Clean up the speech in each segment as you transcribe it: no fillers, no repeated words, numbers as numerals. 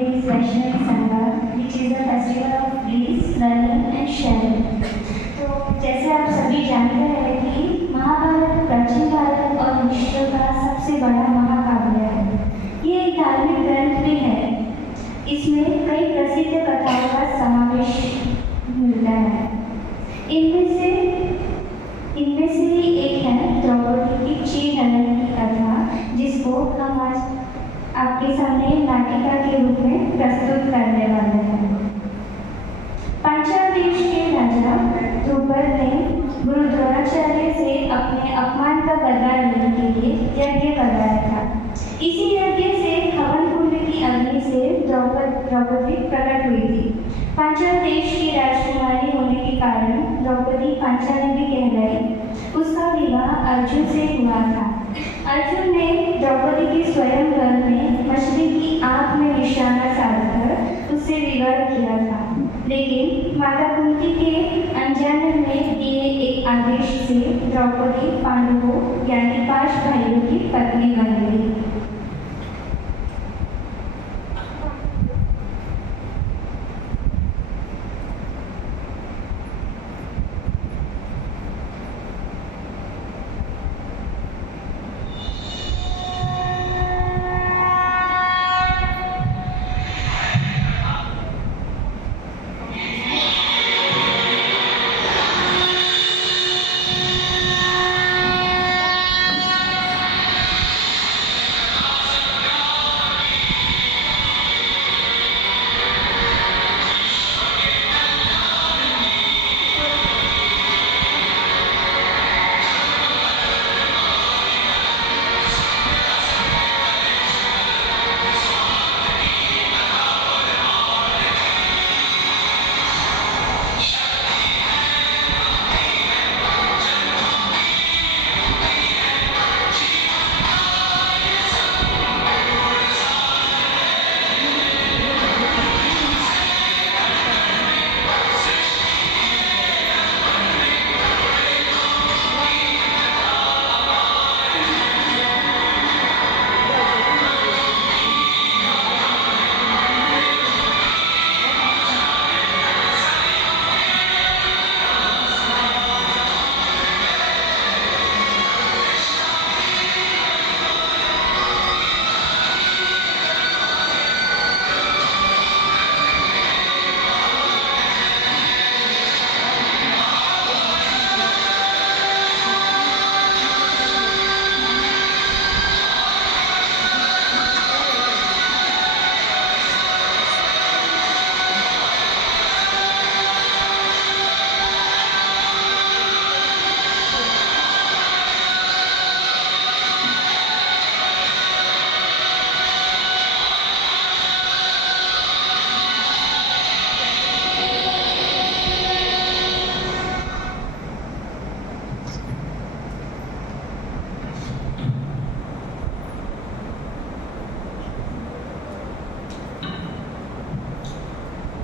is Vaishnavi Sangha, which is a festival of bliss, learning and sharing. तो जैसे आप सभी जानते हैं कि महाभारत प्राचीन भारत और विश्व का सबसे बड़ा महाकाव्य है। ये एक धार्मिक ग्रंथ भी है। इसमें कई प्रसिद्ध कथाओं का समावेश मिलता है। इनमें से ही एक है द्रौपदी की चीर हरण की कथा, जिसको हम आज आपके सामने नाटिका के रूप में प्रस्तुत करने वाले हैं। पांचाल देश के राजा द्रुपद ने गुरु द्रोणाचार्य से अपने अपमान का बदला लेने के लिए यज्ञ करवाया था। इसी यज्ञ से हवन कुंड की अग्नि से द्रौपदी प्रकट हुई थी। पांचाल देश की राजकुमारी होने के कारण द्रौपदी पांचाली भी कहलाई। उसका विवाह अर्जुन से हुआ था। अर्जुन ने द्रौपदी के स्वयंवर में मछली की आंख में निशाना साधकर उससे विवाह किया था, लेकिन माता कुंती के अनजाने में दिए एक आदेश से द्रौपदी पांडवों यानी 5 भाइयों की पत्नी बन गई।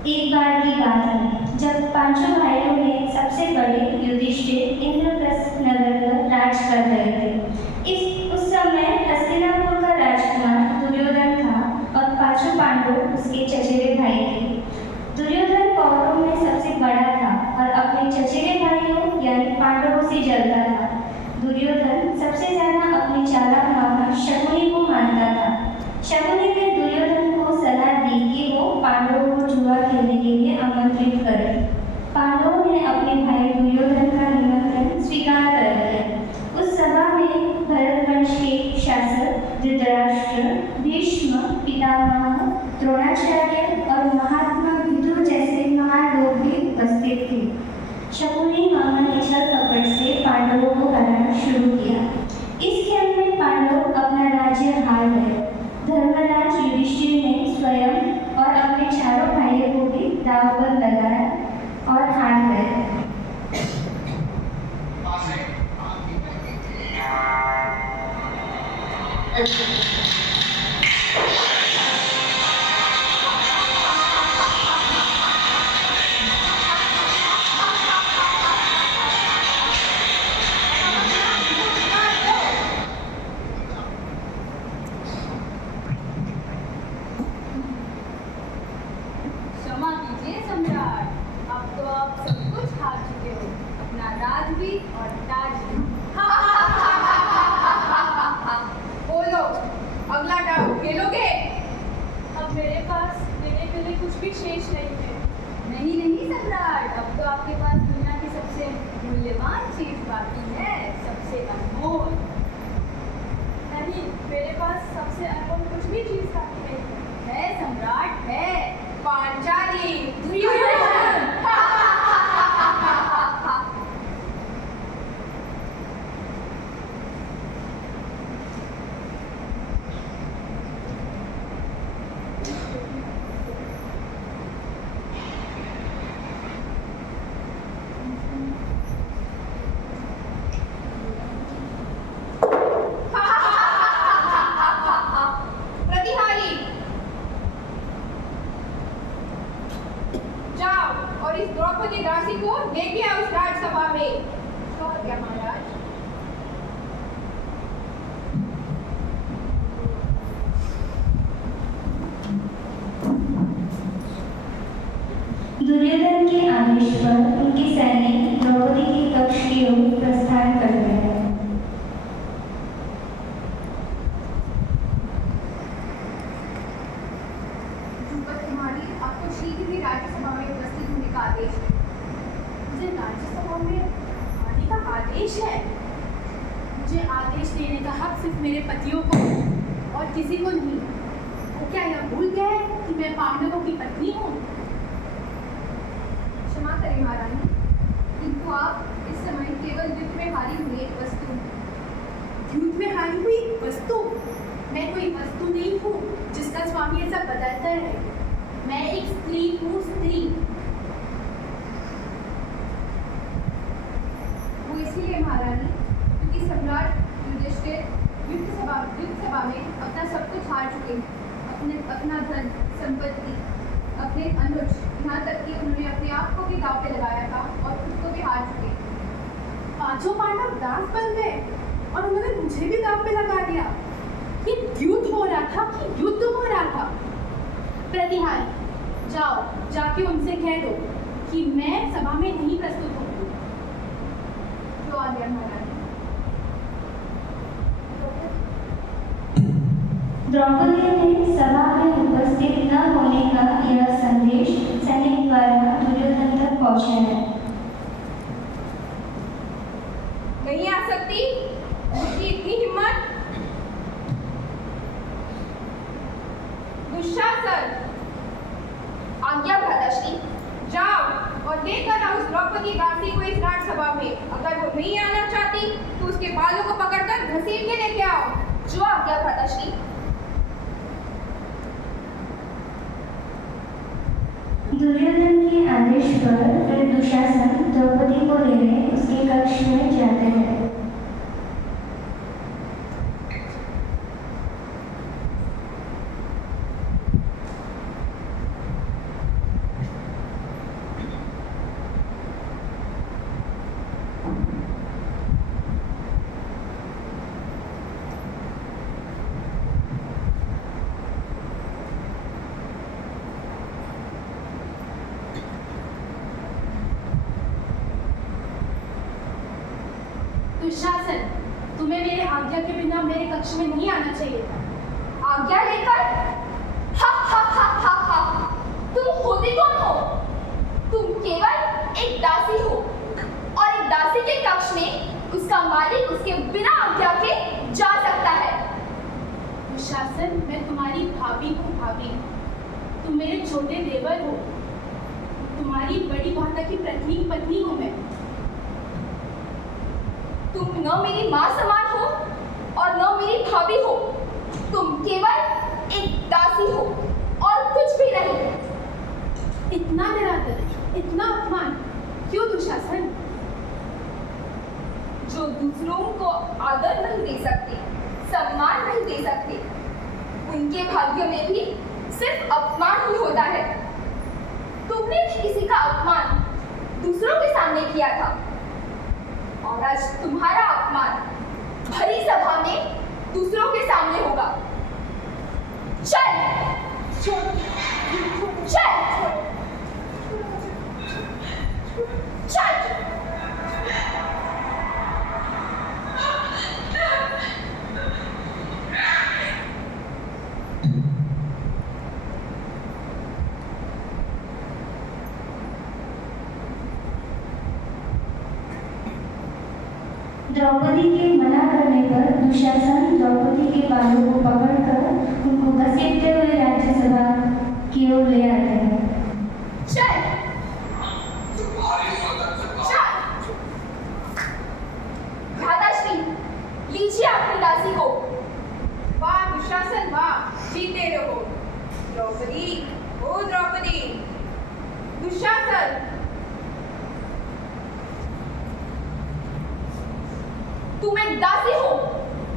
एक बार की बात है जब 5 भाइयों में सबसे बड़े युधिष्ठिर इंद्रप्रस्थ नगर पर राज कर रहे थे। उस समय हस्तिनापुर का राजकुमार दुर्योधन था और 5 पांडव उसके चचेरे भाई थे। दुर्योधन कौरवों में सबसे बड़ा था और अपने चचेरे भाइयों यानी पांडवों से जलता था। दुर्योधन सबसे ज्यादा अपने चालाक मामा शकुनी को मानता था। शकुनी ने दुर्योधन को सलाह दी कि वो पांडवों को जुआ खेलने के लिए आमंत्रित करे। पांडवों ने अपने भाई दुर्योधन का निमंत्रण स्वीकार कर लिया। उस सभा में भरतवंश के शासक धृतराष्ट्र, भीष्म, पितामह, द्रोणाचार्य और महात्मा विदुर जैसे महान लोग भी उपस्थित थे। शकुनी मामा ने छल कपट से पांडवों को हराना शुरू किया। इस खेल में पांडव अपना राज्य हार गए। धर्मराज युधिष्ठिर ने स्वयं और अपने 4 भाइयों को भी दांव पर लगाया और हार गए। मेरे पास देने के लिए कुछ भी शेष नहीं है। नहीं नहीं सम्राट, अब तो आपके पास दुनिया की सबसे मूल्यवान चीज बाकी है, सबसे अनमोल। नहीं, मेरे पास सबसे अनमोल कुछ भी चीज बाकी नहीं है सम्राट, है। पांचाली। प्रतिहारी, जाओ और इस द्रौपदी दासी को लेके आओ उस राजसभा में। तो क्या महाराज? दुर्योधन के आदेश पर उनके सैनिक द्रौपदी के कक्ष की ओर प्रस्थान कर गए। तुम्हारी आपको शीघ्र ही राज्यसभा में उपस्थित होने का आदेश है। मुझे राज्यसभा में आने का आदेश है। मुझे आदेश देने का हक सिर्फ मेरे पतियों को और किसी को नहीं। वो क्या यह भूल गए कि मैं पांडवों की पत्नी हूँ? क्षमा करें महारानी, किंतु आप इस समय केवल युद्ध में हारी हुई एक वस्तु हैं। युद्ध में हारी हुई वस्तु? मैं कोई वस्तु नहीं हूँ जिसका स्वामी ऐसा बदलता है। मैं एक स्त्री हूँ, स्त्री। वो इसीलिए महारानी क्योंकि सम्राट युधिष्ठिर युद्ध सभा में अपना सब कुछ हार चुके हैं। अपना धन, संपत्ति, अपने अनुज, यहाँ तक कि उन्होंने अपने आप को भी दांव पे लगाया था और खुद को भी हार चुके हैं। पांचों पांडव दांव बन गए और उन्होंने मुझे भी दांव पे लगा दिया। ये युद्ध हो रहा था कि युद्ध हो रहा था? प्रतिहारी, जाओ जाके उनसे कह दो कि मैं सभा में नहीं प्रस्तुत होंगी। जो आ गया महारानी। द्रौपदी ने सभा में उपस्थित न होने का यह संदेश सैनिक द्वारा दुर्योधन तक पहुंचा है। नहीं आ सकती? उसकी इतनी हिम्मत? दुशासन, आज्ञा भ्राताश्री, जाओ और लेकर आओ उस द्रौपदी दासी को इस राजसभा में। अगर वो नहीं आना चाहती तो उसके बालों को पकड़कर घसीट के लेके आओ। जो आज्ञा भ्राताश्री। दुर्योधन के आदेश पर फिर दुशासन द्रौपदी को लेने उसके कक्ष में जाते हैं। दुशासन, तुम्हें मेरे आज्ञा के बिना मेरे कक्ष में नहीं आना चाहिए था। आज्ञा लेकर? हा हा हा हा हा। तुम होते कौन हो? तुम केवल एक दासी हो और एक दासी के कक्ष में उसका मालिक उसके बिना आज्ञा के जा सकता है। दुशासन, मैं तुम्हारी भाभी हूँ, भाभी। तुम मेरे छोटे देवर हो। तुम्हारी बड़ी माता की पत्नी हूँ मैं। तुम न मेरी माँ समान हो और न मेरी भाभी हो। तुम केवल एक दासी हो और कुछ भी नहीं। इतना निरादर, इतना अपमान क्यों दुशासन? जो दूसरों को आदर नहीं दे सकते, सम्मान नहीं दे सकते, उनके भाग्य में भी सिर्फ अपमान ही होता है। तुमने भी किसी का अपमान दूसरों के सामने किया था और आज तुम्हारा अपमान भरी सभा में दूसरों के सामने होगा। चल चल चल। द्रौपदी के मना करने पर दुशासन द्रौपदी के बालों को पकड़कर उनको घसीटते हुए राज्यसभा की ओर ले आते हैं। चल चल राधाश्री, लीजिए अपनी दासी को। वाह दुशासन वाह, जीते रहो। द्रौपदी, ओ द्रौपदी। दुशासन, तुम एक दासी हो,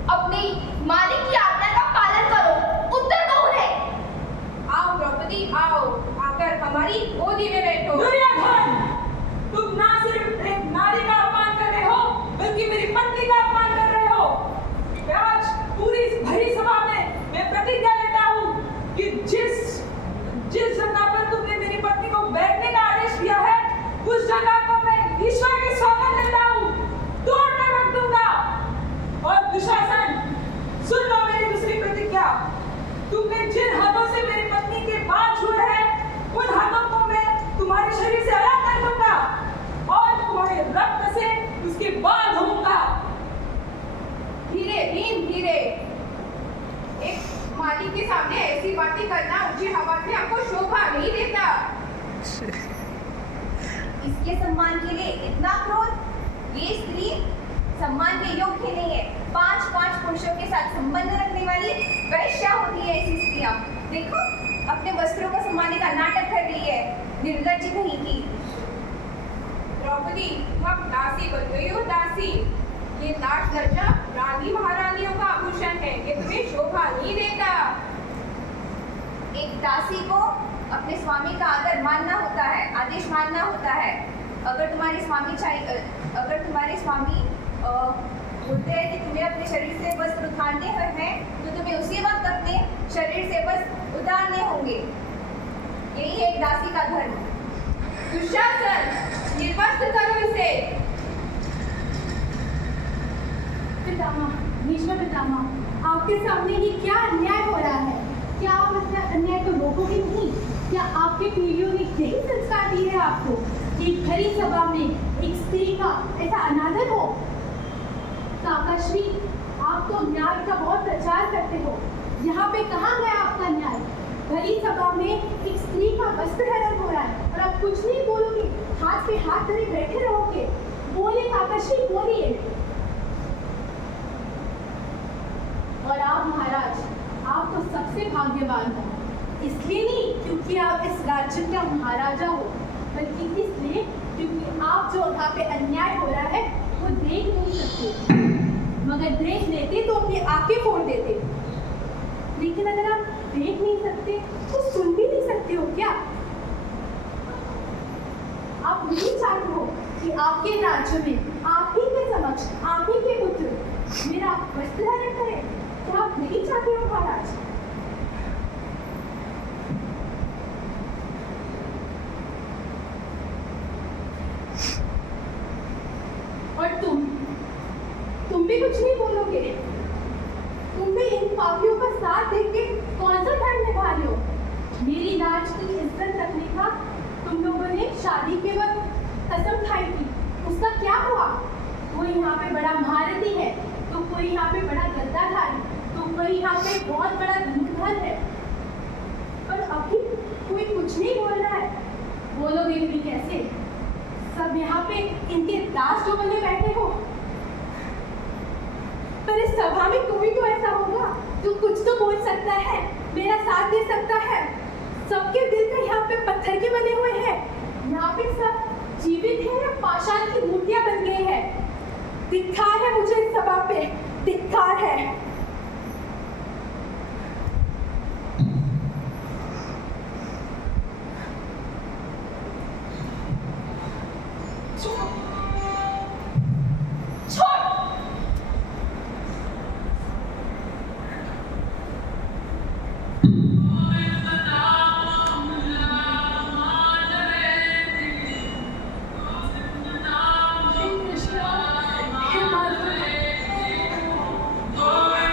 अपने मालिक की आज्ञा का पालन करो। उत्तर दो उन्हें। आओ द्रौपदी आओ, आकर हमारी गोदी में बैठो। दुर्योधन, तुम ना सिर्फ एक नारी का अपमान कर रहे हो, बल्कि मेरी पत्नी का अपमान कर रहे हो। आज पूरी इस भरी सभा में मैं प्रतिज्ञा लेता हूँ कि जिस जगह पर तुमने मेरी पत्नी को बैठने का आदेश दिया है, उस जगह को मैं ईश्वर की सौगंध लेता हूँ, तोड़ कर रख दूंगा। और दुशासन, सुन लो मेरी दूसरी प्रतिज्ञा। तुमने जिन हाथों से मेरी पत्नी के बाल छुए हैं, उन हाथों को मैं तुम्हारे शरीर से अलग कर दूंगा और तुम्हारे रक्त से उसके बाल धोऊंगा। धीरे भीम धीरे। एक मालिक के सामने ऐसी बातें करना ऊंची हवा से आपको शोभा नहीं देता। इसके सम्मान के लिए इतना क्रोध? ये स्त्री सम्मान के योग्य नहीं है। 5 पुरुषों के साथ संबंध रखने वाली वैश्या होती है ऐसी स्त्रियां। देखो, अपने वस्त्रों को सम्मानने का नाटक कर रही है, निर्लज्ज कहीं की। द्रौपदी, तुम अब दासी बन गई हो, दासी। ये लाज लज्जा रानी महारानियों का आभूषण है, ये तुम्हें शोभा नहीं देता। एक दासी को अपने स्वामी का आदर मानना होता है, आदेश मानना होता है। अगर तुम्हारे स्वामी बोलते हैं कि तुम्हें अपने शरीर से वस्त्र उतारने हैं, तो तुम्हें उसी वक्त अपने शरीर से वस्त्र उतारने होंगे। यही है एक दासी का धर्म। दुशासन, निर्वस्त्र करो इसे। पितामह, भीष्म पितामह, आपके सामने ये क्या अन्याय हो रहा है? क्या आप इतना अन्याय को रोकोगे नहीं? क्या आपके पीढ़ियों ने यही संस्कार दिए हैं आपको कि भरी सभा में एक स्त्री का ऐसा अनादर हो? काकाश्री, आप तो न्याय का बहुत प्रचार करते हो। यहाँ पे कहाँ गया आपका न्याय? भरी सभा में एक स्त्री का वस्त्र हरण हो रहा है और आप कुछ नहीं बोलोगे, हाथ पे हाथ धरे बैठे रहोगे। बोलिए काकाश्री, बोलिए। और आप महाराज, आप तो सबसे भाग्यवान हो। इसलिए नहीं क्योंकि आप इस राज्य का महाराजा हो, बल्कि इसलिए क्योंकि आप जो यहाँ पे अन्याय हो रहा है वो देख नहीं सकते। मगर देख लेते तो अपनी आंखें फोड़ देते। लेकिन अगर आप देख नहीं सकते तो सुन भी नहीं सकते हो क्या? आप नहीं चाहते हो कि आपके राज्य में आप ही के समक्ष आप ही के पुत्र मेरा वस्त्र हरण करें? क्या आप नहीं चाहते हो महाराज? और तुम भी कुछ नहीं बोलोगे? तुम भी इन पापियों का साथ देख के कौन सा धर्म निभा रहे हो? मेरी नाच की इज्जत रखने का तुम लोगों ने शादी के वक्त कसम खाई थी, उसका क्या हुआ? कोई यहाँ पे बड़ा महारथी है, तो कोई यहाँ पे बड़ा गद्दाधारी, तो कोई यहाँ पे बहुत बड़ा धनुर्धर है। पर अभी कोई कुछ नहीं बोल रहा है। बोलोगे भी कैसे? सब यहाँ पे इनके दास जो बने बैठे हो। पर इस सभा में कोई तो ऐसा होगा जो कुछ तो बोल सकता है, मेरा साथ दे सकता है। सबके दिल तो यहाँ पे पत्थर के बने हुए हैं। यहाँ पे सब जीवित है या पाषाण की मूर्तियां बन गई है। धिक्कार है मुझे इस सभा पे, धिक्कार है। Oh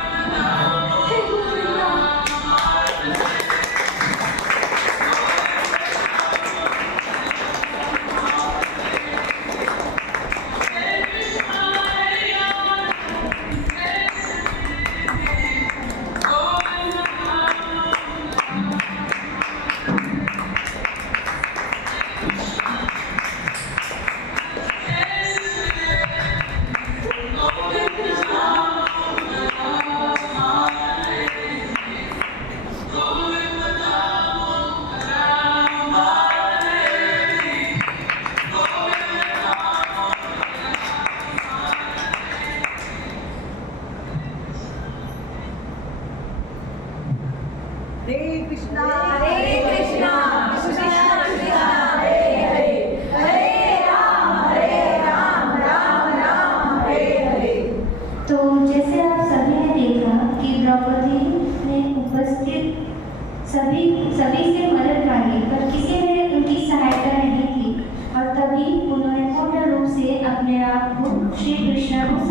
श्री कृष्ण को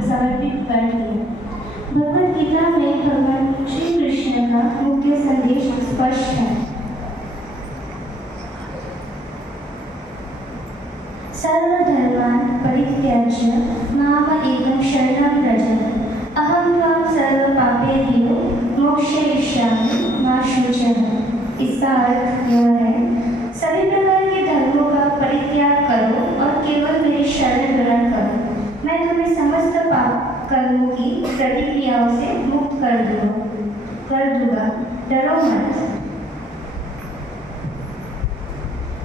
समर्पित कर दिया। भगवद गीता में भगवान श्री कृष्ण का मुख्य संदेश स्पष्ट है। सर्वधर्मान् परित्यज्य माम एकं शरणं व्रज अहं त्वां सर्वपापेभ्यो मोक्षयिष्यामि मा शुचः। इसका अर्थ यह है, सभी प्रकार के धर्मों का परित्याग करो और केवल मेरी शरण ग्रहण करो। मैं तुम्हें समस्त पाप कर्मों की प्रतिक्रियाओं से मुक्त कर दूंगा। डरो मत।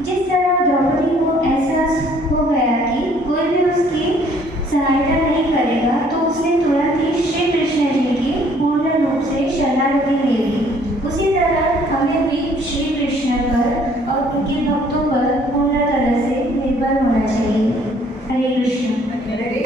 जिस तरह द्रौपदी को एहसास हो गया कि कोई भी उसकी सहायता नहीं करेगा, तो उसने तुरंत ही श्री कृष्ण जी की पूर्ण रूप से शरणागति ले ली। उसी तरह हमें भी श्री कृष्ण पर और उनके भक्तों पर पूर्ण तरह से निर्भर होना चाहिए। हरे कृष्ण। हरे